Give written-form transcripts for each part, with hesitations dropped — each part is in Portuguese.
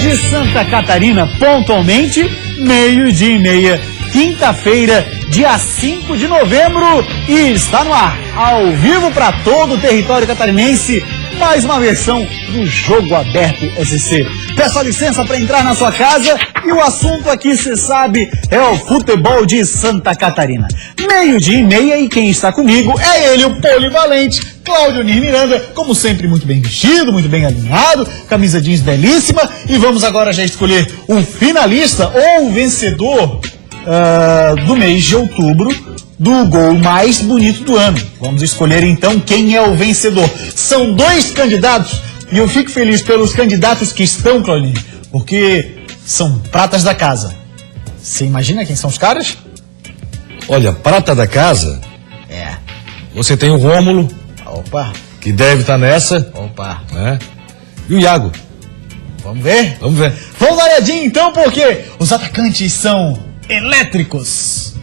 de Santa Catarina, pontualmente, 12:30, quinta-feira, dia 5 de novembro, e está no ar, ao vivo para todo o território catarinense, mais uma versão do Jogo Aberto SC. Peço a licença para entrar na sua casa e o assunto aqui, você sabe, é o futebol de Santa Catarina. 12:30 e quem está comigo é ele, o polivalente Cláudio Nir Miranda, como sempre muito bem vestido, muito bem alinhado, camisa jeans belíssima, e vamos agora já escolher o finalista ou o vencedor do mês de outubro do gol mais bonito do ano. Vamos escolher então quem é o vencedor. São 2 candidatos e eu fico feliz pelos candidatos que estão, Claudinho, porque são pratas da casa. Você imagina quem são os caras? Olha, prata da casa, você tem o Rômulo, opa, que deve estar nessa, opa, né? E o Iago. Vamos ver? Vamos ver. Vamos variadinho então, porque os atacantes são elétricos.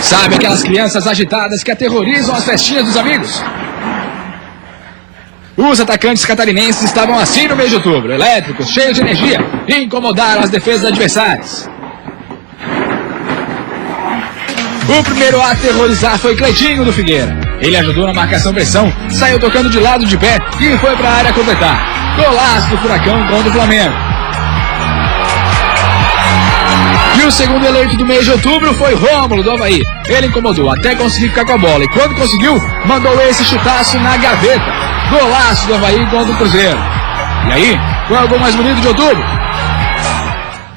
Sabe aquelas crianças agitadas que aterrorizam as festinhas dos amigos? Os atacantes catarinenses estavam assim no mês de outubro, elétricos, cheios de energia, e incomodaram as defesas adversárias. O primeiro a aterrorizar foi Cleitinho do Figueira. Ele ajudou na marcação-pressão, saiu tocando de lado de pé e foi para a área completar. Golaço do Furacão contra o Flamengo. E o segundo eleito do mês de outubro foi Rômulo do Avaí. Ele incomodou até conseguir ficar com a bola e quando conseguiu, mandou esse chutaço na gaveta. Golaço do Avaí contra o Cruzeiro. E aí, qual é o gol mais bonito de outubro?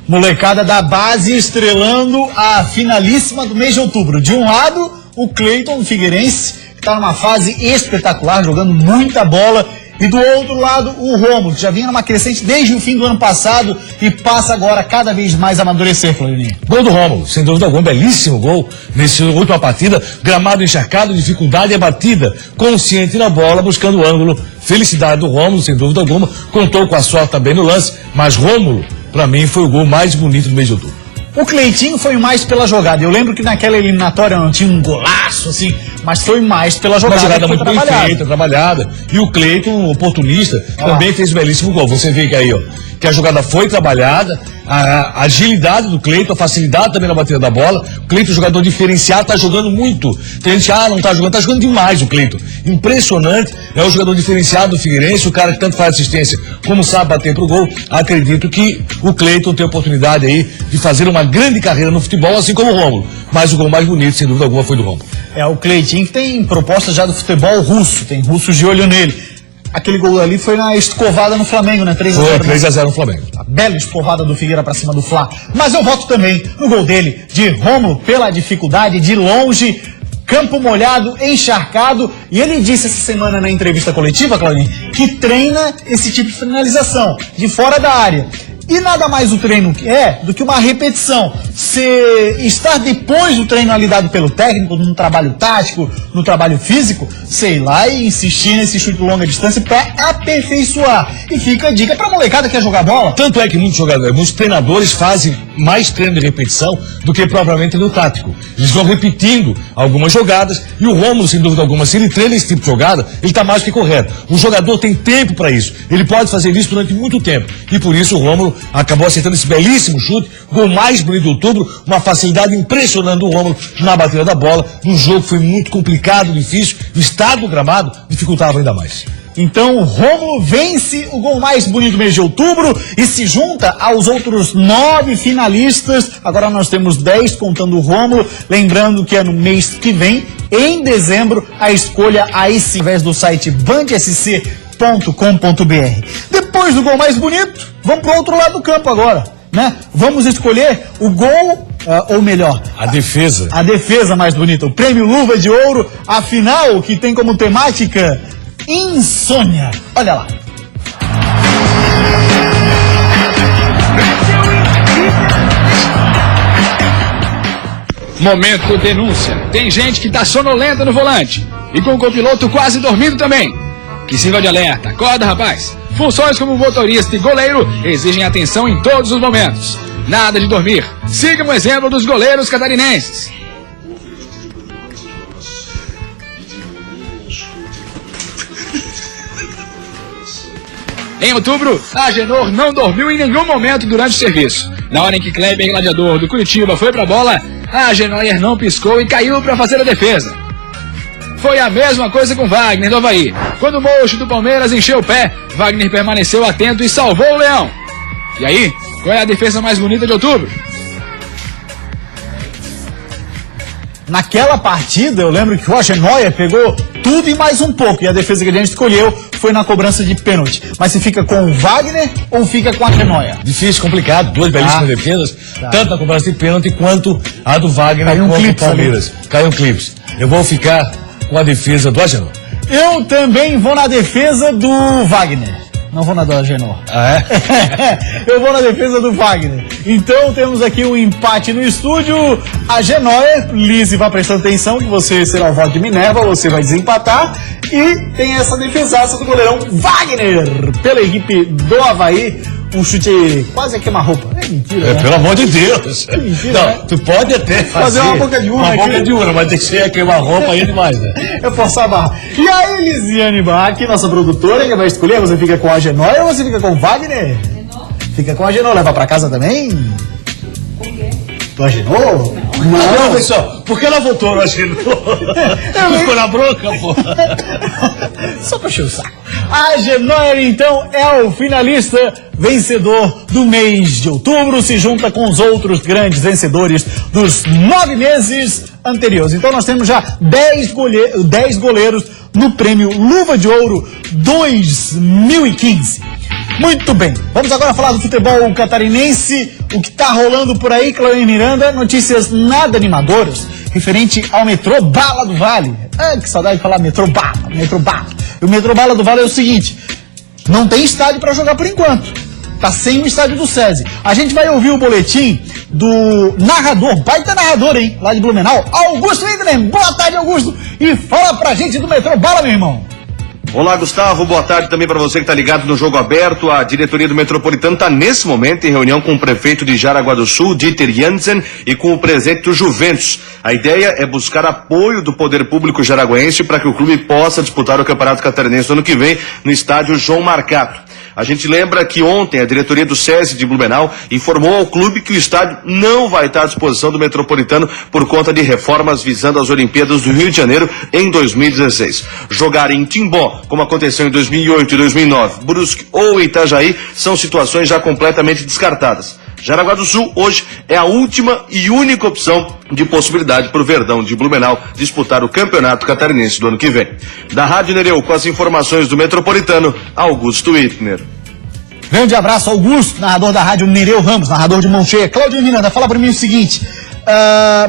Molecada da base estrelando a finalíssima do mês de outubro. De um lado, o Cleiton Figueirense, que está numa fase espetacular, jogando muita bola. E do outro lado, o Rômulo, que já vinha numa crescente desde o fim do ano passado e passa agora cada vez mais a amadurecer, Florianinho. Gol do Rômulo, sem dúvida alguma, belíssimo gol nessa última partida, gramado encharcado, dificuldade e batida, consciente na bola, buscando o ângulo, felicidade do Rômulo, sem dúvida alguma, contou com a sorte também no lance, mas Rômulo, pra mim, foi o gol mais bonito do mês de outubro. O Cleitinho foi mais pela jogada. Eu lembro que naquela eliminatória não tinha um golaço, assim, mas foi mais pela jogada. Uma jogada muito bem feita, trabalhada. E o Cleiton, oportunista, também fez um belíssimo gol. Você vê que aí, ó, que a jogada foi trabalhada, a agilidade do Cleiton, a facilidade também na batida da bola. O Cleiton, jogador diferenciado, tá jogando muito. Tem gente, não tá jogando demais o Cleiton. Impressionante, é o jogador diferenciado do Figueirense, o cara que tanto faz assistência como sabe bater pro gol. Acredito que o Cleiton tem a oportunidade aí de fazer uma grande carreira no futebol, assim como o Rômulo. Mas o gol mais bonito, sem dúvida alguma, foi do Rômulo. É, o Cleitinho que tem proposta já do futebol russo, tem russos de olho nele. Aquele gol ali foi na escovada no Flamengo, né? 3-0. Foi 3-0 no Flamengo. A bela escovada do Figueira pra cima do Fla. Mas eu voto também no gol dele, de Rômulo, pela dificuldade, de longe, campo molhado, encharcado. E ele disse essa semana na entrevista coletiva, Claudinho, que treina esse tipo de finalização, de fora da área. E nada mais o treino é do que uma repetição. Você estar depois do treino ali dado pelo técnico, no trabalho tático, no trabalho físico, sei lá, e insistir nesse chute de longa distância para aperfeiçoar. E fica a dica pra molecada que quer jogar bola. Tanto é que muitos treinadores fazem mais treino de repetição do que propriamente no tático. Eles vão repetindo algumas jogadas e o Rômulo, sem dúvida alguma, se ele treina esse tipo de jogada, ele está mais que correto. O jogador tem tempo para isso. Ele pode fazer isso durante muito tempo. E por isso o Rômulo acabou acertando esse belíssimo chute, gol mais bonito de outubro, uma facilidade impressionante do Rômulo na batida da bola, num jogo que foi muito complicado, difícil, o estado do gramado dificultava ainda mais. Então o Rômulo vence o gol mais bonito do mês de outubro e se junta aos outros 9 finalistas. Agora nós temos 10 contando o Rômulo, lembrando que é no mês que vem, em dezembro, a escolha aí sim, através do site bandsc.com.br. Depois do gol mais bonito, vamos pro outro lado do campo agora, né? Vamos escolher o gol, ou melhor, a defesa. A defesa mais bonita, o prêmio Luva de Ouro, a final que tem como temática insônia. Olha lá. Momento denúncia. Tem gente que tá sonolenta no volante e com o copiloto quase dormindo também. Que sirva de alerta. Acorda, rapaz. Funções como motorista e goleiro exigem atenção em todos os momentos. Nada de dormir. Siga o exemplo dos goleiros catarinenses. Em outubro, a Agenor não dormiu em nenhum momento durante o serviço. Na hora em que Kleber, gladiador do Curitiba, foi pra bola, a Agenor não piscou e caiu pra fazer a defesa. Foi a mesma coisa com Wagner do Avaí. Quando o mocho do Palmeiras encheu o pé, Wagner permaneceu atento e salvou o Leão. E aí, qual é a defesa mais bonita de outubro? Naquela partida, eu lembro que o Agenóia pegou tudo e mais um pouco. E a defesa que a gente escolheu foi na cobrança de pênalti. Mas você fica com o Wagner ou fica com a Agenóia? Difícil, complicado. Duas belíssimas defesas, tanto na cobrança de pênalti quanto a do Wagner contra o Palmeiras. Caiu um clipe. Eu vou ficar com a defesa do Agenor. Eu também vou na defesa do Wagner. Não vou na do Agenor. Ah, é? Eu vou na defesa do Wagner. Então temos aqui um empate no estúdio. Agenor, Lise, vá prestando atenção que você será o voto de Minerva, você vai desempatar. E tem essa defesaça do goleirão Wagner, pela equipe do Avaí. Um chute quase a queima-roupa. É mentira, né? Pelo amor de Deus. É mentira, não, né? Tu pode até fazer uma boca de urna. Uma boca de urna, mas tem que ser a queima-roupa aí demais, né? É forçar a barra. E aí, Lisiane Bach, nossa produtora, que vai escolher, você fica com a Agenor ou você fica com o Wagner? Fica com a Agenor. Leva pra casa também? Do Agenor? Não, pessoal, por que ela votou no Agenor? Ficou na bronca, pô. Só pra encher o saco. A Agenor, então, é o finalista vencedor do mês de outubro, se junta com os outros grandes vencedores dos 9 meses anteriores. Então nós temos já 10 goleiros no prêmio Luva de Ouro 2015. Muito bem, vamos agora falar do futebol catarinense, o que está rolando por aí, Cláudio Miranda, notícias nada animadoras, referente ao metrô Bala do Vale. Que saudade de falar metrô Bala. O metrô Bala do Vale é o seguinte, não tem estádio para jogar por enquanto, tá sem o estádio do SESI. A gente vai ouvir o boletim do narrador, baita narrador, hein, lá de Blumenau, Augusto Lindemann. Boa tarde, Augusto, e fala pra gente do metrô Bala, meu irmão. Olá, Gustavo, boa tarde também para você que está ligado no Jogo Aberto. A diretoria do Metropolitano está nesse momento em reunião com o prefeito de Jaraguá do Sul, Dieter Jansen, e com o presidente do Juventus. A ideia é buscar apoio do poder público jaraguense para que o clube possa disputar o Campeonato Catarinense no ano que vem no estádio João Marcato. A gente lembra que ontem a diretoria do SESI de Blumenau informou ao clube que o estádio não vai estar à disposição do Metropolitano por conta de reformas visando as Olimpíadas do Rio de Janeiro em 2016. Jogar em Timbó, como aconteceu em 2008 e 2009, Brusque ou Itajaí, são situações já completamente descartadas. Jaraguá do Sul hoje é a última e única opção de possibilidade para o Verdão de Blumenau disputar o Campeonato Catarinense do ano que vem. Da Rádio Nereu, com as informações do Metropolitano, Augusto Wittner. Grande abraço, Augusto, narrador da Rádio Nereu Ramos, narrador de Mão Cheia. Cláudio Miranda, fala para mim o seguinte,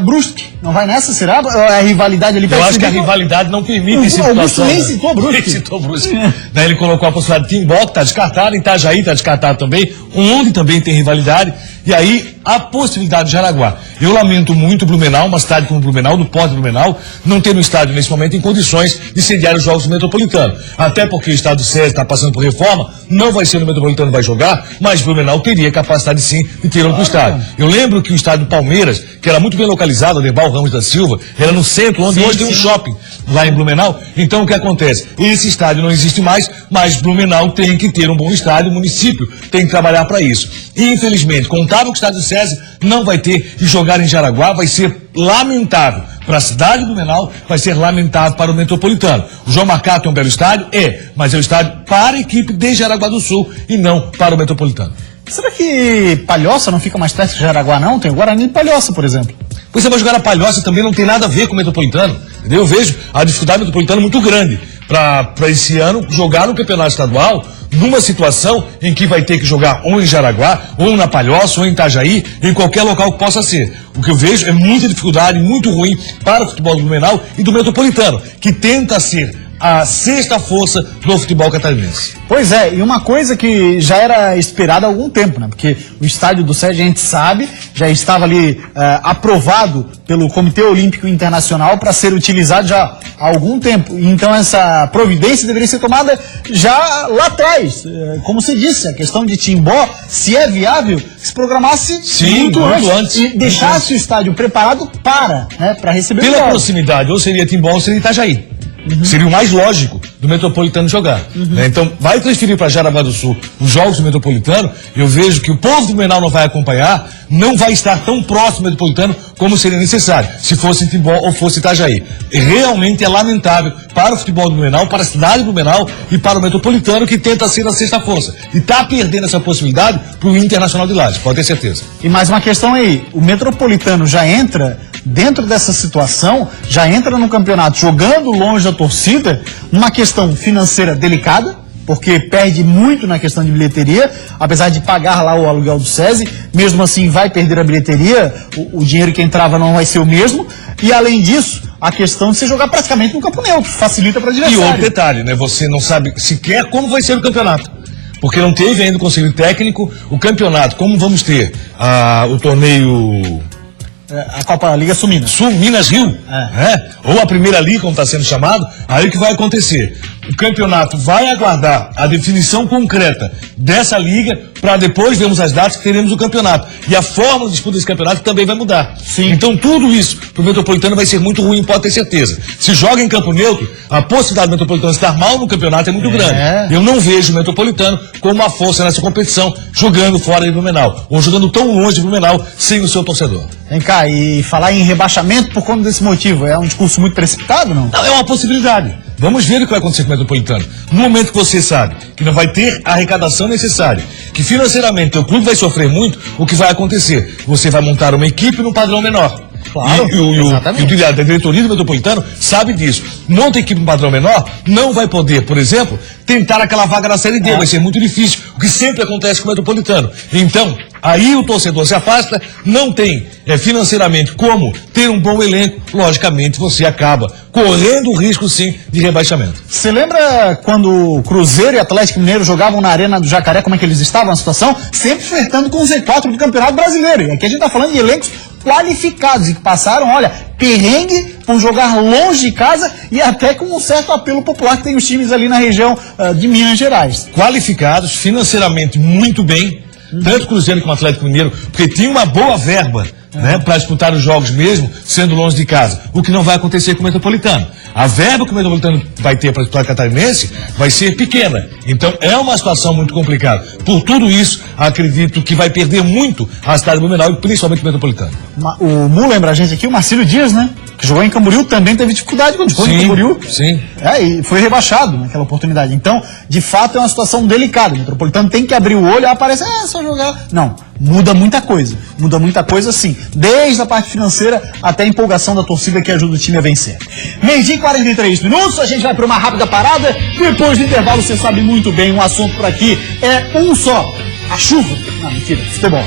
Brusque, não vai nessa, será? A rivalidade ali... Eu acho que a rivalidade não permite esse Augusto nem citou Brusque. Citou Brusque. Daí ele colocou a possibilidade de Timbó, que está descartado, Itajaí está descartado também, onde também tem rivalidade, e aí a possibilidade de Jaraguá. Eu lamento muito Blumenau, uma cidade como Blumenau, do Porto de Blumenau, não ter no estádio nesse momento em condições de sediar os jogos do Metropolitano. Até porque o estado do SESI está passando por reforma, não vai ser no Metropolitano que vai jogar, mas Blumenau teria capacidade sim de ter outro estádio. Eu lembro que o estádio do Palmeiras, que era muito bem localizado, Adebal Ramos da Silva, era no centro, onde hoje tem um shopping lá em Blumenau. Então o que acontece? Esse estádio não existe mais, mas Blumenau tem que ter um bom estádio, o município tem que trabalhar para isso. E infelizmente, contava que o estádio do SESI não vai ter que jogar em Jaraguá, vai ser lamentável para a cidade de Blumenau, vai ser lamentável para o Metropolitano. O João Marcato é um belo estádio? mas é um estádio para a equipe de Jaraguá do Sul e não para o Metropolitano. Será que Palhoça não fica mais perto de Jaraguá, não? Tem o Guarani e Palhoça, por exemplo. Pois você vai jogar a Palhoça também não tem nada a ver com o Metropolitano, entendeu? Eu vejo a dificuldade do Metropolitano muito grande para esse ano jogar no campeonato estadual numa situação em que vai ter que jogar ou em Jaraguá, ou na Palhoça, ou em Itajaí, em qualquer local que possa ser. O que eu vejo é muita dificuldade, muito ruim para o futebol do Blumenau e do Metropolitano, que tenta ser a sexta força do futebol catarinense. Pois é, e uma coisa que já era esperada há algum tempo, né? Porque o estádio do SESI, a gente sabe, já estava ali aprovado pelo Comitê Olímpico Internacional para ser utilizado já há algum tempo. Então essa providência deveria ser tomada já lá atrás. Como se disse, a questão de Timbó, se é viável, se programasse muito antes e deixasse o estádio preparado para receber o Pela jogo. proximidade, ou seria Timbó ou seria Itajaí. Seria o mais lógico do Metropolitano jogar. Né? Então, vai transferir para Jaraguá do Sul os jogos do Metropolitano. Eu vejo que o povo do Blumenau não vai acompanhar, não vai estar tão próximo do Metropolitano como seria necessário, se fosse Timbó ou fosse Itajaí. Realmente é lamentável para o futebol do Blumenau, para a cidade do Blumenau e para o Metropolitano, que tenta ser a sexta força. E está perdendo essa possibilidade para o Internacional de Lages, pode ter certeza. E mais uma questão aí, o Metropolitano já entra dentro dessa situação, já entra no campeonato jogando longe da torcida, numa questão financeira delicada, porque perde muito na questão de bilheteria, apesar de pagar lá o aluguel do SESI, mesmo assim vai perder a bilheteria, o dinheiro que entrava não vai ser o mesmo, e além disso, a questão de você jogar praticamente no campo neutro, facilita para o adversário. E outro detalhe, né, você não sabe sequer como vai ser o campeonato. Porque não teve ainda o conselho técnico, o campeonato, como vamos ter o torneio... A Copa Liga Sul-Minas. Sul-Minas-Rio, ou a Primeira Liga, como está sendo chamado, aí o que vai acontecer? O campeonato vai aguardar a definição concreta dessa liga para depois vermos as datas que teremos o campeonato. E a forma de disputa desse campeonato também vai mudar. Sim. Então tudo isso para o Metropolitano vai ser muito ruim, pode ter certeza. Se joga em campo neutro, a possibilidade do Metropolitano estar mal no campeonato é muito grande. Eu não vejo o Metropolitano como uma força nessa competição, jogando fora de Blumenau, ou jogando tão longe de Blumenau sem o seu torcedor. Vem cá, e falar em rebaixamento por conta desse motivo, é um discurso muito precipitado, não? Não, é uma possibilidade. Vamos ver o que vai acontecer com o Metropolitano. No momento que você sabe que não vai ter a arrecadação necessária, que financeiramente o clube vai sofrer muito, o que vai acontecer? Você vai montar uma equipe num padrão menor. Claro, e a diretoria do Metropolitano sabe disso. Monta a equipe em padrão menor, não vai poder, por exemplo, tentar aquela vaga na Série D. Vai ser muito difícil, o que sempre acontece com o Metropolitano. Então, aí o torcedor se afasta, não tem financeiramente como ter um bom elenco, logicamente você acaba correndo o risco, sim, de rebaixamento. Você lembra quando Cruzeiro e Atlético Mineiro jogavam na Arena do Jacaré, como é que eles estavam na situação? Sempre flertando com o Z4 do Campeonato Brasileiro. E aqui a gente está falando de elencos qualificados e que passaram, olha, perrengue por jogar longe de casa e até com um certo apelo popular que tem os times ali na região de Minas Gerais. Qualificados, financeiramente muito bem, tanto Cruzeiro como Atlético Mineiro, porque tinha uma boa verba para disputar os jogos mesmo, sendo longe de casa. O que não vai acontecer com o Metropolitano. A verba que o Metropolitano vai ter para disputar o Catarinense vai ser pequena. Então é uma situação muito complicada. Por tudo isso, acredito que vai perder muito a cidade do Blumenau e principalmente o Metropolitano. O Mu lembra a gente aqui, o Marcílio Dias, né? Que jogou em Camboriú, também teve dificuldade quando jogou em Camboriú. Sim. E foi rebaixado naquela oportunidade. Então, de fato, é uma situação delicada. O Metropolitano tem que abrir o olho e aparece, só jogar. Não, muda muita coisa. Muda muita coisa, sim. Desde a parte financeira até a empolgação da torcida que ajuda o time a vencer. 12h e 43 minutos, a gente vai para uma rápida parada. Depois do intervalo, você sabe muito bem, um assunto por aqui é um só. A chuva. Não, mentira, futebol.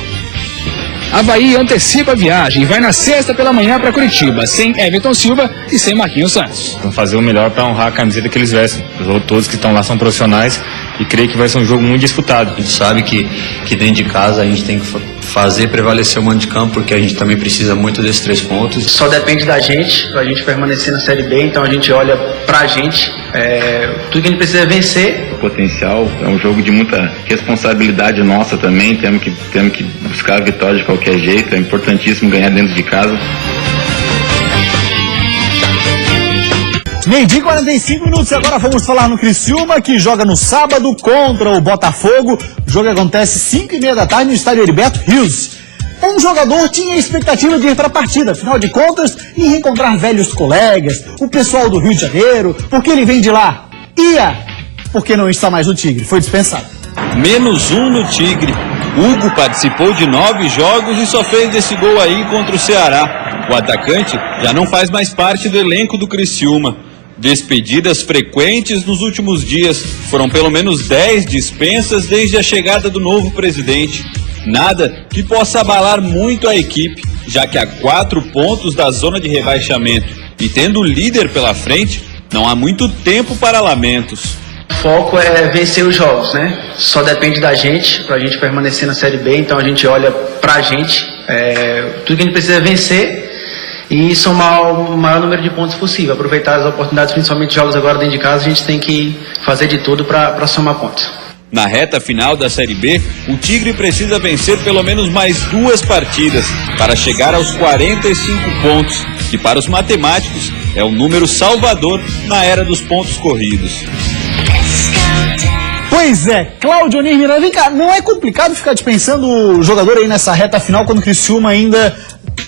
Avaí antecipa a viagem e vai na sexta pela manhã para Curitiba, sem Everton Silva e sem Marquinhos Santos. Vão fazer o melhor para honrar a camiseta que eles vestem. Todos que estão lá são profissionais e creio que vai ser um jogo muito disputado. A gente sabe que dentro de casa a gente tem que fazer prevalecer o mando de campo, porque a gente também precisa muito desses 3 pontos. Só depende da gente, pra gente permanecer na Série B, então a gente olha pra gente, tudo que a gente precisa é vencer. O potencial é um jogo de muita responsabilidade nossa também, temos que buscar a vitória de qualquer jeito, é importantíssimo ganhar dentro de casa. 12h e 45 minutos, agora vamos falar no Criciúma, que joga no sábado contra o Botafogo. O jogo acontece 5h30 da tarde no estádio Heriberto Rios. Um jogador tinha a expectativa de ir para a partida, afinal de contas, e reencontrar velhos colegas, o pessoal do Rio de Janeiro, porque ele vem de lá. Porque não está mais no Tigre, foi dispensado. -1 no Tigre. Hugo participou de 9 jogos e só fez esse gol aí contra o Ceará. O atacante já não faz mais parte do elenco do Criciúma. Despedidas frequentes nos últimos dias. Foram pelo menos 10 dispensas desde a chegada do novo presidente. Nada que possa abalar muito a equipe, já que a 4 pontos da zona de rebaixamento e tendo o líder pela frente, Não há muito tempo para lamentos. O foco é vencer os jogos, né? Só depende da gente, pra gente permanecer na Série B, então a gente olha pra gente, tudo que a gente precisa é vencer e somar o maior número de pontos possível, aproveitar as oportunidades, principalmente jogos agora dentro de casa, a gente tem que fazer de tudo para somar pontos. Na reta final da Série B, o Tigre precisa vencer pelo menos mais 2 partidas para chegar aos 45 pontos, que para os matemáticos é o número salvador na era dos pontos corridos. Pois é, Cláudio Onir Miranda, vem cá, não é complicado ficar dispensando o jogador aí nessa reta final quando o Criciúma ainda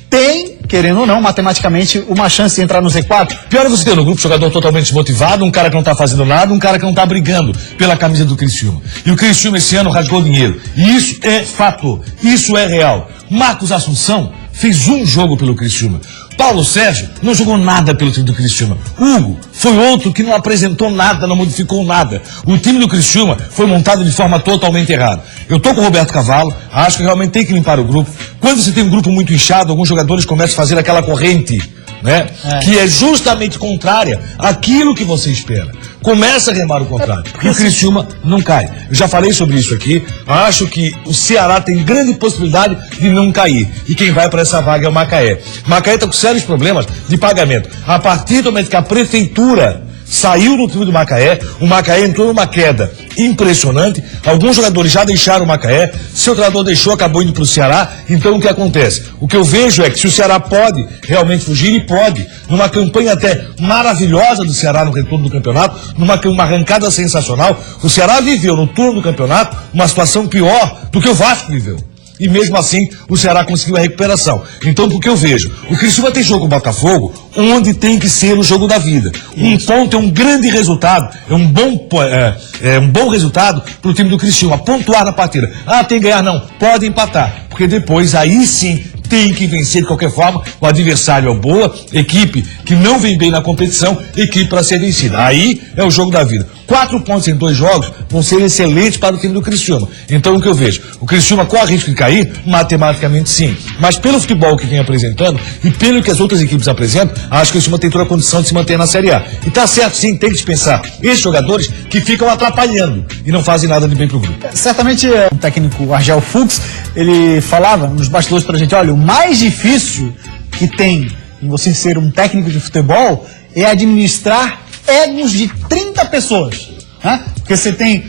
tem, querendo ou não, matematicamente, uma chance de entrar no Z4? Pior é você ter no grupo um jogador totalmente desmotivado, um cara que não tá fazendo nada, um cara que não tá brigando pela camisa do Criciúma. E o Criciúma esse ano rasgou dinheiro. E isso é fato, isso é real. Marcos Assunção fez um jogo pelo Criciúma. Paulo Sérgio não jogou nada pelo time do Criciúma. Hugo foi outro que não apresentou nada, não modificou nada. O time do Criciúma foi montado de forma totalmente errada. Eu tô com o Roberto Cavalo, acho que realmente tem que limpar o grupo. Quando você tem um grupo muito inchado, alguns jogadores começam a fazer aquela corrente, né? Que é justamente contrária àquilo que você espera. Começa a remar o contrário. E o Criciúma não cai. Eu já falei sobre isso aqui. Acho que o Ceará tem grande possibilidade de não cair. E quem vai para essa vaga é o Macaé. Macaé está com sérios problemas de pagamento. A partir do momento que a prefeitura saiu do time do Macaé, o Macaé entrou numa queda impressionante. Alguns jogadores já deixaram o Macaé, seu treinador deixou, acabou indo para o Ceará. Então o que acontece? O que eu vejo é que se o Ceará pode realmente fugir, ele pode, numa campanha até maravilhosa do Ceará no retorno do campeonato, numa arrancada sensacional, o Ceará viveu no turno do campeonato uma situação pior do que o Vasco viveu. E mesmo assim, o Ceará conseguiu a recuperação. Então, o que eu vejo? O Criciúma tem jogo com o Botafogo, onde tem que ser o jogo da vida. Um ponto é um grande resultado, é um bom resultado para o time do Criciúma. Pontuar na partida. Ah, tem que ganhar? Não. Pode empatar. Porque depois, aí sim, tem que vencer de qualquer forma. O adversário é boa, equipe que não vem bem na competição, equipe para ser vencida. Aí é o jogo da vida. 4 pontos em 2 jogos vão ser excelentes para o time do Criciúma. Então o que eu vejo? O Criciúma corre risco de cair? Matematicamente sim. Mas pelo futebol que vem apresentando e pelo que as outras equipes apresentam, acho que o Criciúma tem toda a condição de se manter na Série A. E tá certo sim, tem que dispensar esses jogadores que ficam atrapalhando e não fazem nada de bem pro grupo. Certamente o técnico Argel Fux, ele falava nos bastidores pra gente, olha, o mais difícil que tem em você ser um técnico de futebol é administrar egos de 30 pessoas, né? Porque você tem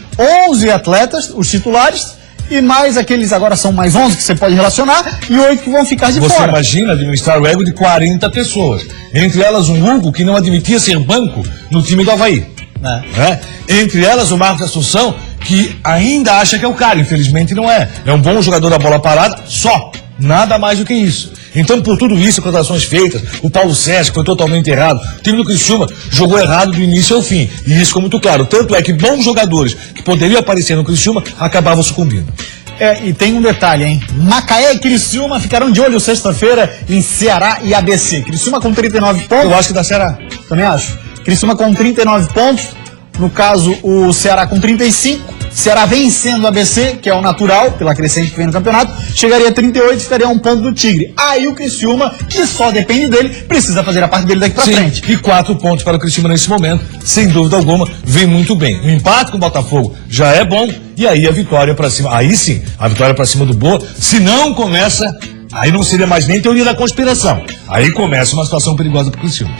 11 atletas, os titulares, e mais aqueles, agora são mais 11 que você pode relacionar, e 8 que vão ficar de fora. Você imagina administrar o ego de 40 pessoas, entre elas um Hugo que não admitia ser banco no time do Avaí. Entre elas o Marcos Assunção, que ainda acha que é o cara, infelizmente não é. É um bom jogador da bola parada, só. Nada mais do que isso. Então, por tudo isso, contratações feitas, o Paulo Sérgio, que foi totalmente errado, o time do Criciúma jogou errado do início ao fim. E isso ficou muito claro. Tanto é que bons jogadores que poderiam aparecer no Criciúma acabavam sucumbindo. E tem um detalhe, hein? Macaé e Criciúma ficaram de olho sexta-feira em Ceará e ABC. Criciúma com 39 pontos. Eu acho que dá Ceará. Também acho. Criciúma com 39 pontos. No caso, o Ceará com 35. Ceará vencendo o ABC, que é o natural, pela crescente que vem no campeonato, chegaria a 38 e ficaria a 1 ponto do Tigre. Aí o Criciúma, que só depende dele, precisa fazer a parte dele daqui pra frente. E 4 pontos para o Criciúma nesse momento, sem dúvida alguma, vem muito bem. O empate com o Botafogo já é bom, e aí a vitória pra cima. Aí sim, a vitória pra cima do Boa, se não começa, aí não seria mais nem teoria da conspiração. Aí começa uma situação perigosa pro Criciúma.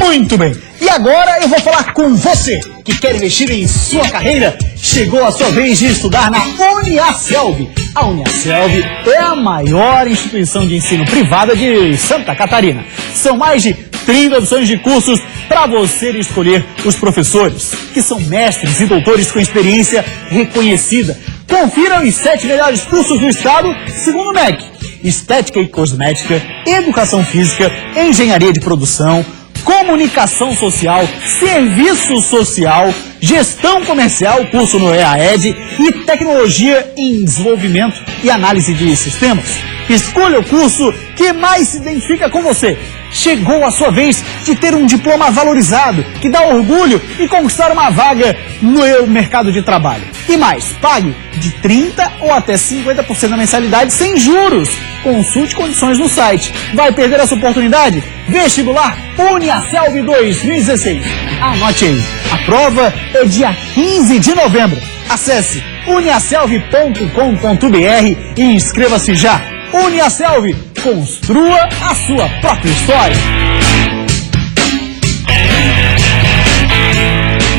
Muito bem. E agora eu vou falar com você, que quer investir em sua carreira. Chegou a sua vez de estudar na Uniaselv. A Uniaselv é a maior instituição de ensino privada de Santa Catarina. São mais de 30 opções de cursos para você escolher os professores, que são mestres e doutores com experiência reconhecida. Confira os 7 melhores cursos do estado, segundo o MEC. Estética e cosmética, educação física, engenharia de produção, comunicação social, serviço social, gestão comercial, curso no EAED e tecnologia em desenvolvimento e análise de sistemas. Escolha o curso que mais se identifica com você. Chegou a sua vez de ter um diploma valorizado, que dá orgulho e conquistar uma vaga no mercado de trabalho. E mais, pague de 30% ou até 50% da mensalidade sem juros. Consulte condições no site. Vai perder essa oportunidade? Vestibular Uniaselv 2016. Anote aí, a prova é dia 15 de novembro. Acesse uniaselv.com.br e inscreva-se já. Uniaselv, construa a sua própria história.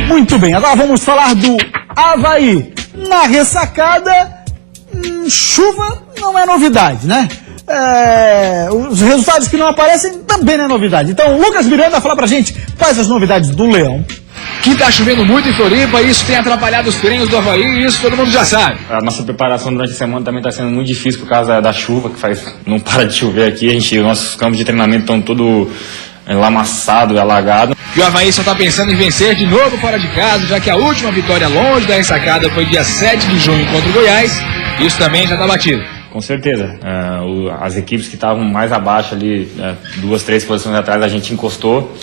Muito bem, agora vamos falar do Avaí. Na ressacada, chuva não é novidade, né? Os resultados que não aparecem também não é novidade. Então, o Lucas Miranda vai falar pra gente quais as novidades do Leão. Que tá chovendo muito em Floripa, isso tem atrapalhado os treinos do Avaí, e isso todo mundo já sabe. A nossa preparação durante a semana também está sendo muito difícil por causa da chuva, que não para de chover aqui. Nossos campos de treinamento estão todos lamaçados, alagados. E o Avaí só tá pensando em vencer de novo fora de casa, já que a última vitória longe da ressacada foi dia 7 de junho contra o Goiás. Isso também já tá batido. Com certeza. As equipes que estavam mais abaixo ali, 2, 3 posições atrás, a gente encostou.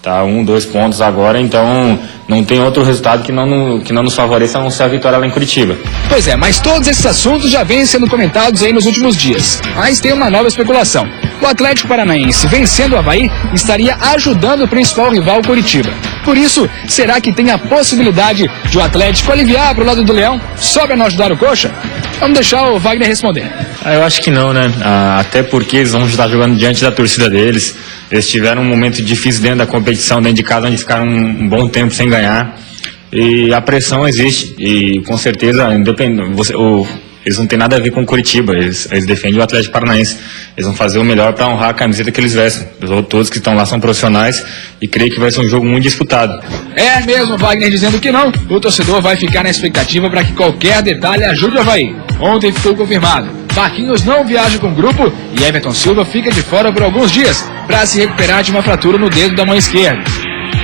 Tá 1, 2 pontos agora, então não tem outro resultado que não nos favoreça a não ser a vitória lá em Curitiba. Pois é, mas todos esses assuntos já vêm sendo comentados aí nos últimos dias. Mas tem uma nova especulação. O Atlético Paranaense vencendo o Avaí estaria ajudando o principal rival Curitiba. Por isso, será que tem a possibilidade de o Atlético aliviar para o lado do Leão só para não ajudar o Coxa? Vamos deixar o Wagner responder. Eu acho que não, né? Até porque eles vão estar jogando diante da torcida deles. Eles tiveram um momento difícil dentro da competição, dentro de casa, onde ficaram um bom tempo sem ganhar. E a pressão existe. E com certeza, eles não têm nada a ver com Curitiba. Eles defendem o Atlético Paranaense. Eles vão fazer o melhor para honrar a camiseta que eles vestem. Todos que estão lá são profissionais e creio que vai ser um jogo muito disputado. É mesmo, Wagner dizendo que não. O torcedor vai ficar na expectativa para que qualquer detalhe ajude o Avaí. Ontem ficou confirmado. Marquinhos não viaja com o grupo e Everton Silva fica de fora por alguns dias para se recuperar de uma fratura no dedo da mão esquerda.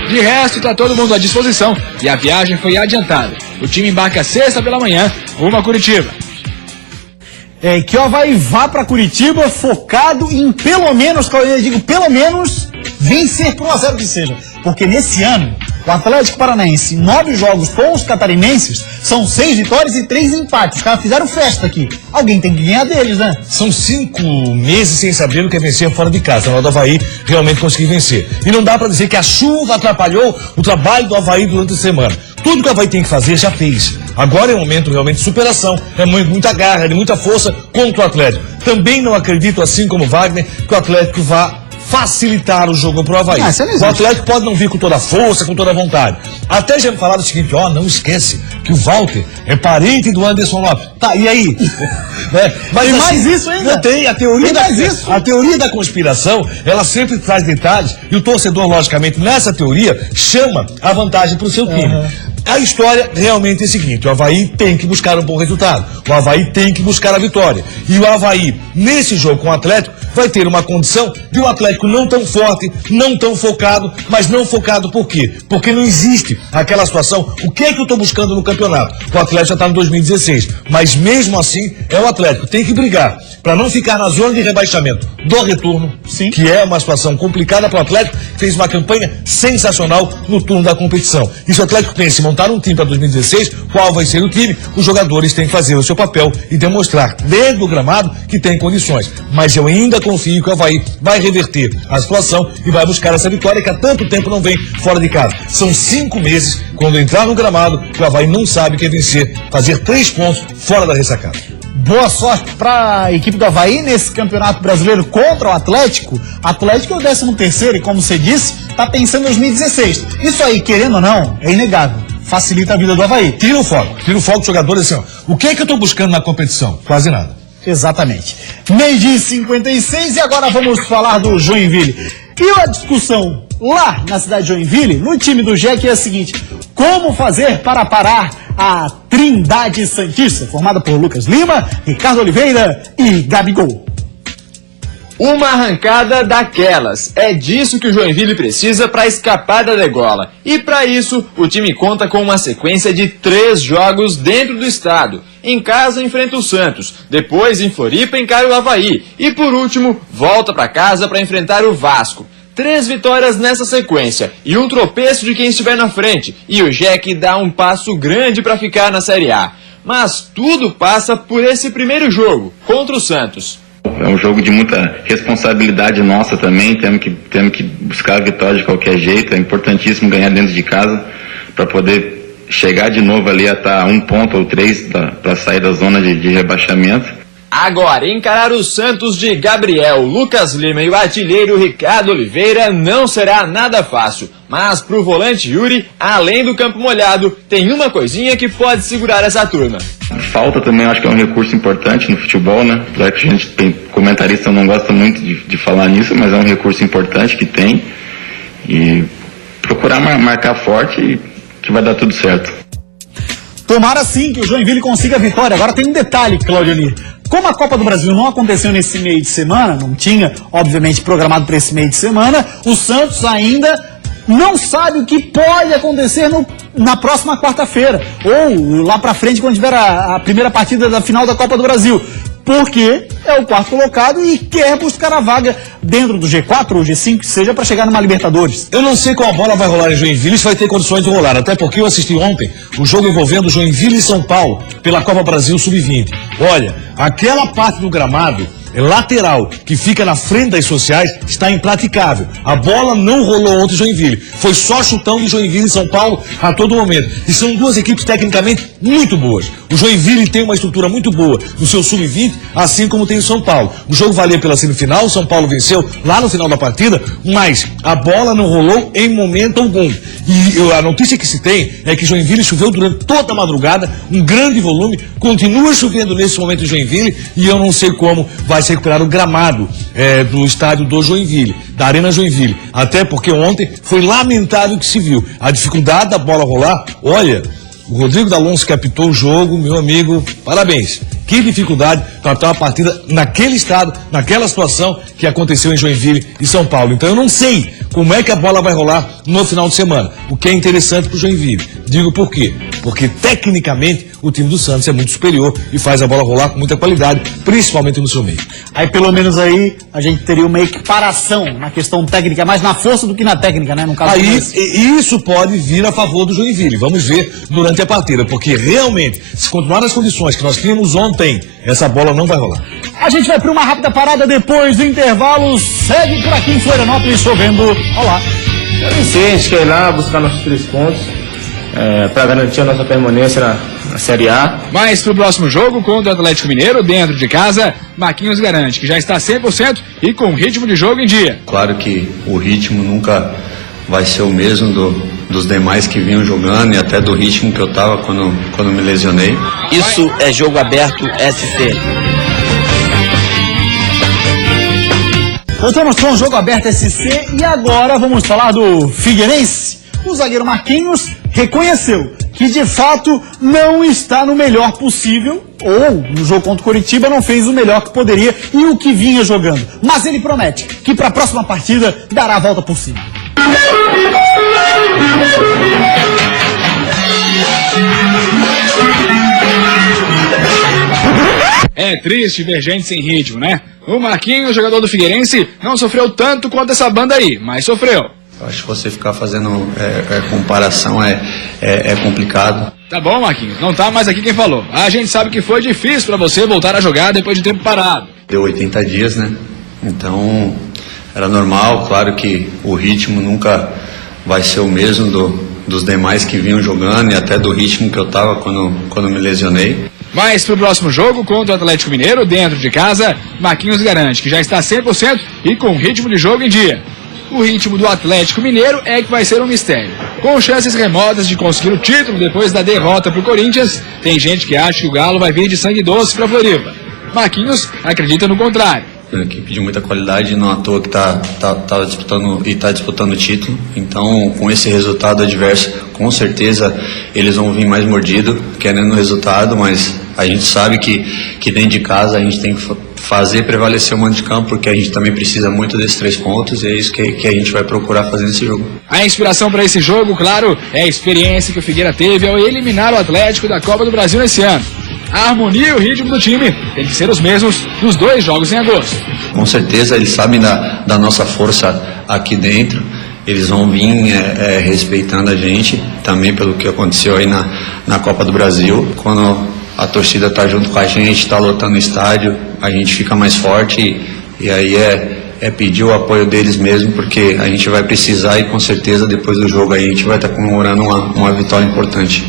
De resto, está todo mundo à disposição e a viagem foi adiantada. O time embarca sexta pela manhã, rumo a Curitiba. Que o Avaí vá para Curitiba focado em pelo menos vencer por 1-0 que seja. Porque nesse ano, o Atlético Paranaense, 9 jogos com os catarinenses, são 6 vitórias e 3 empates. Os caras fizeram festa aqui. Alguém tem que ganhar deles, né? São 5 meses sem saber o que é vencer fora de casa. Na hora do Avaí realmente conseguir vencer. E não dá pra dizer que a chuva atrapalhou o trabalho do Avaí durante a semana. Tudo que o Avaí tem que fazer já fez. Agora é um momento realmente de superação. É muita garra, de muita força contra o Atlético. Também não acredito, assim como o Wagner, que o Atlético vá facilitar o jogo pro Avaí. O Atlético pode não vir com toda a força, com toda a vontade. Até já me falaram o seguinte, não esquece que o Walter é parente do Anderson Lopes. Tá, e aí? Mas tem mais isso ainda? Não tem, a teoria da conspiração, ela sempre traz detalhes e o torcedor, logicamente, nessa teoria, chama a vantagem pro seu time. A história realmente é a seguinte, o Avaí tem que buscar um bom resultado, o Avaí tem que buscar a vitória. E o Avaí, nesse jogo com o Atlético, vai ter uma condição de um Atlético não tão forte, não tão focado, mas não focado por quê? Porque não existe aquela situação, o que é que eu estou buscando no campeonato? O Atlético já está no 2016, mas mesmo assim é o Atlético, tem que brigar para não ficar na zona de rebaixamento do retorno, sim, que é uma situação complicada para o Atlético, que fez uma campanha sensacional no turno da competição. E se o Atlético pensa em montar um time para 2016, qual vai ser o time? Os jogadores têm que fazer o seu papel e demonstrar dentro do gramado que tem condições. Mas eu ainda confio que o Avaí vai reverter a situação e vai buscar essa vitória que há tanto tempo não vem fora de casa. São 5 meses, quando entrar no gramado, que o Avaí não sabe o que é vencer, fazer 3 pontos fora da ressacada. Boa sorte para a equipe do Avaí nesse Campeonato Brasileiro contra o Atlético. Atlético é o 13º e, como você disse, está pensando em 2016. Isso aí, querendo ou não, é inegável. Facilita a vida do Avaí. Tira o foco dos jogadores assim, o que é que eu estou buscando na competição? Quase nada. Exatamente. 12h56 e agora vamos falar do Joinville. E a discussão lá na cidade de Joinville, no time do Jack, é a seguinte: como fazer para parar a Trindade Santista, formada por Lucas Lima, Ricardo Oliveira e Gabigol? Uma arrancada daquelas. É disso que o Joinville precisa para escapar da degola. E para isso, o time conta com uma sequência de 3 jogos dentro do estado. Em casa enfrenta o Santos, depois em Floripa encara o Avaí e por último volta para casa para enfrentar o Vasco. 3 vitórias nessa sequência e um tropeço de quem estiver na frente. E o Jack dá um passo grande para ficar na Série A. Mas tudo passa por esse primeiro jogo contra o Santos. É um jogo de muita responsabilidade nossa também, temos que buscar a vitória de qualquer jeito. É importantíssimo ganhar dentro de casa para poder chegar de novo ali a estar 1 ponto ou 3 para sair da zona de rebaixamento. Agora, encarar o Santos de Gabriel, Lucas Lima e o artilheiro Ricardo Oliveira não será nada fácil. Mas pro volante Yuri, além do campo molhado, tem uma coisinha que pode segurar essa turma. Falta também, acho que é um recurso importante no futebol, né? Já que a gente tem comentarista, não gosta muito de falar nisso, mas é um recurso importante que tem. E procurar marcar forte e que vai dar tudo certo. Tomara sim que o Joinville consiga a vitória. Agora tem um detalhe, Claudioni. Como a Copa do Brasil não aconteceu nesse meio de semana, não tinha, obviamente, programado para esse meio de semana, o Santos ainda não sabe o que pode acontecer na próxima quarta-feira, ou lá para frente, quando tiver a primeira partida da final da Copa do Brasil. Porque é o 4º colocado e quer buscar a vaga dentro do G4 ou G5, que seja para chegar numa Libertadores. Eu não sei qual bola vai rolar em Joinville, se vai ter condições de rolar, até porque eu assisti ontem o jogo envolvendo Joinville e São Paulo pela Copa Brasil Sub-20. Olha, aquela parte do gramado lateral que fica na frente das sociais está impraticável. A bola não rolou ontem em Joinville. Foi só chutão de Joinville e São Paulo a todo momento. E são 2 equipes tecnicamente muito boas. O Joinville tem uma estrutura muito boa no seu Sub-20, assim como tem o São Paulo. O jogo valia pela semifinal, o São Paulo venceu lá no final da partida, mas a bola não rolou em momento algum. E a notícia que se tem é que Joinville choveu durante toda a madrugada, um grande volume, continua chovendo nesse momento em Joinville, e eu não sei como vai se recuperar o gramado do estádio do Joinville, da Arena Joinville. Até porque ontem foi lamentável o que se viu. A dificuldade da bola rolar, olha, o Rodrigo D'Alonso que apitou o jogo, meu amigo, parabéns. Que dificuldade para apitar uma partida naquele estado, naquela situação que aconteceu em Joinville e São Paulo. Então eu não sei como é que a bola vai rolar no final de semana, o que é interessante para o Joinville. Digo por quê? Porque tecnicamente o time do Santos é muito superior e faz a bola rolar com muita qualidade, principalmente no seu meio. Aí pelo menos aí a gente teria uma equiparação na questão técnica, mais na força do que na técnica, né? No caso aí isso pode vir a favor do Joinville. Vamos ver durante a partida, porque realmente, se continuar nas condições que nós tínhamos ontem, essa bola não vai rolar. A gente vai para uma rápida parada depois do intervalo. Segue por aqui em Florianópolis, chovendo. Olá. Sim, a gente quer ir lá buscar nossos 3 pontos para garantir a nossa permanência na Série A. Mas pro próximo jogo contra o Atlético Mineiro, dentro de casa, Marquinhos garante que já está 100% e com ritmo de jogo em dia. Claro que o ritmo nunca vai ser o mesmo dos demais que vinham jogando e até do ritmo que eu estava quando me lesionei. Isso é Jogo Aberto SC. Voltamos com o Jogo Aberto SC e agora vamos falar do Figueirense. O zagueiro Marquinhos reconheceu que de fato não está no melhor possível, ou no jogo contra o Coritiba não fez o melhor que poderia e o que vinha jogando. Mas ele promete que para a próxima partida dará a volta por cima. É triste ver gente sem ritmo, né? O Marquinhos, jogador do Figueirense, não sofreu tanto quanto essa banda aí, mas sofreu. Acho que você ficar fazendo comparação é complicado. Tá bom, Marquinhos, não tá mais aqui quem falou. A gente sabe que foi difícil pra você voltar a jogar depois de tempo parado. Deu 80 dias, né? Então, era normal, claro que o ritmo nunca vai ser o mesmo dos demais que vinham jogando e até do ritmo que eu tava quando me lesionei. Mas pro próximo jogo contra o Atlético Mineiro, dentro de casa, Marquinhos garante que já está 100% e com ritmo de jogo em dia. O ritmo do Atlético Mineiro é que vai ser um mistério. Com chances remotas de conseguir o título depois da derrota pro Corinthians, tem gente que acha que o Galo vai vir de sangue doce pra Floripa. Marquinhos acredita no contrário. Uma equipe de muita qualidade, não à toa que tá disputando o título. Então, com esse resultado adverso, com certeza eles vão vir mais mordido, querendo o resultado, mas a gente sabe que dentro de casa a gente tem que fazer prevalecer o mando de campo, porque a gente também precisa muito desses 3 pontos e é isso que a gente vai procurar fazer nesse jogo. A inspiração para esse jogo, claro, é a experiência que o Figueira teve ao eliminar o Atlético da Copa do Brasil nesse ano. A harmonia e o ritmo do time tem que ser os mesmos dos 2 jogos em agosto. Com certeza eles sabem da nossa força aqui dentro, eles vão vir respeitando a gente, também pelo que aconteceu aí na Copa do Brasil. Quando a torcida está junto com a gente, está lotando o estádio, a gente fica mais forte e aí é pedir o apoio deles mesmo, porque a gente vai precisar e com certeza depois do jogo aí a gente vai estar comemorando uma vitória importante.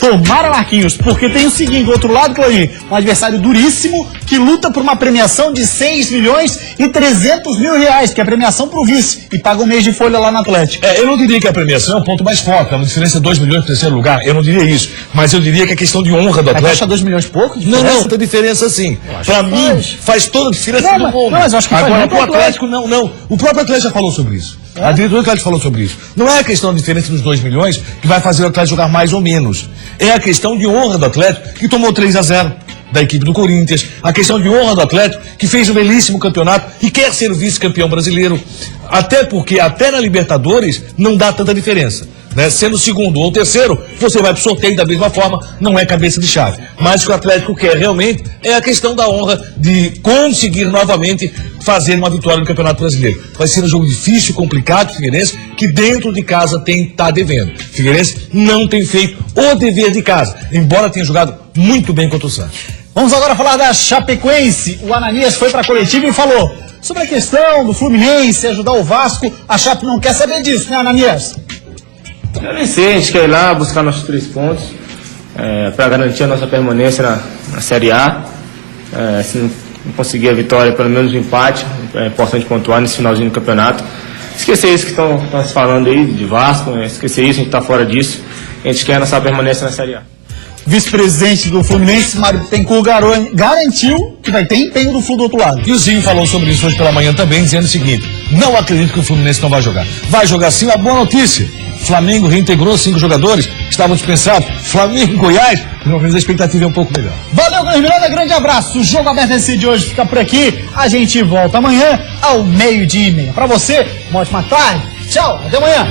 Tomara, Marquinhos, porque tem o seguinte, do outro lado, Claudinho, um adversário duríssimo que luta por uma premiação de 6 milhões e 300 mil reais, que é a premiação pro vice, e paga um mês de folha lá no Atlético. Eu não diria que a premiação é o ponto mais forte, é uma diferença de 2 milhões no terceiro lugar, eu não diria isso, mas eu diria que a questão de honra do Atlético... Acha 2 milhões pouco? Não, tem diferença sim. Pra mim, faz toda a diferença do mundo. Mas eu acho que agora, pro Atlético, não. O próprio Atlético já falou sobre isso. A diretoria do Atlético falou sobre isso. Não é a questão da diferença dos 2 milhões que vai fazer o Atlético jogar mais ou menos. É a questão de honra do Atlético, que tomou 3-0 da equipe do Corinthians. A questão de honra do Atlético, que fez um belíssimo campeonato e quer ser o vice-campeão brasileiro. Até porque, até na Libertadores, não dá tanta diferença. Né? Sendo segundo ou terceiro, você vai pro sorteio da mesma forma, não é cabeça de chave. Mas o que o Atlético quer realmente é a questão da honra de conseguir novamente fazer uma vitória no Campeonato Brasileiro. Vai ser um jogo difícil, complicado, Figueirense, que dentro de casa tá devendo. Figueirense não tem feito o dever de casa, embora tenha jogado muito bem contra o Santos. Vamos agora falar da Chapecoense. O Ananias foi para a coletiva e falou sobre a questão do Fluminense ajudar o Vasco. A Chape não quer saber disso, né, Ananias? Eu sei, a gente quer ir lá buscar nossos 3 pontos para garantir a nossa permanência na Série A. Se não conseguir a vitória, pelo menos o empate, é importante pontuar nesse finalzinho do campeonato. Esquecer isso que estão se falando aí de Vasco, esquecer isso, a gente está fora disso. A gente quer a nossa permanência na Série A. Vice-presidente do Fluminense, Mário Bittencourt, garantiu que vai ter empenho do Flu do outro lado. E o Zinho falou sobre isso hoje pela manhã também, dizendo o seguinte: não acredito que o Fluminense não vai jogar. Vai jogar sim, uma boa notícia. Flamengo reintegrou 5 jogadores que estavam dispensados. Flamengo e Goiás, pelo menos a expectativa é um pouco melhor. Valeu, Carlos Miranda, grande abraço. O Jogo Aberto SC de hoje fica por aqui. A gente volta amanhã ao 12:30. Pra você, uma ótima tarde. Tchau, até amanhã.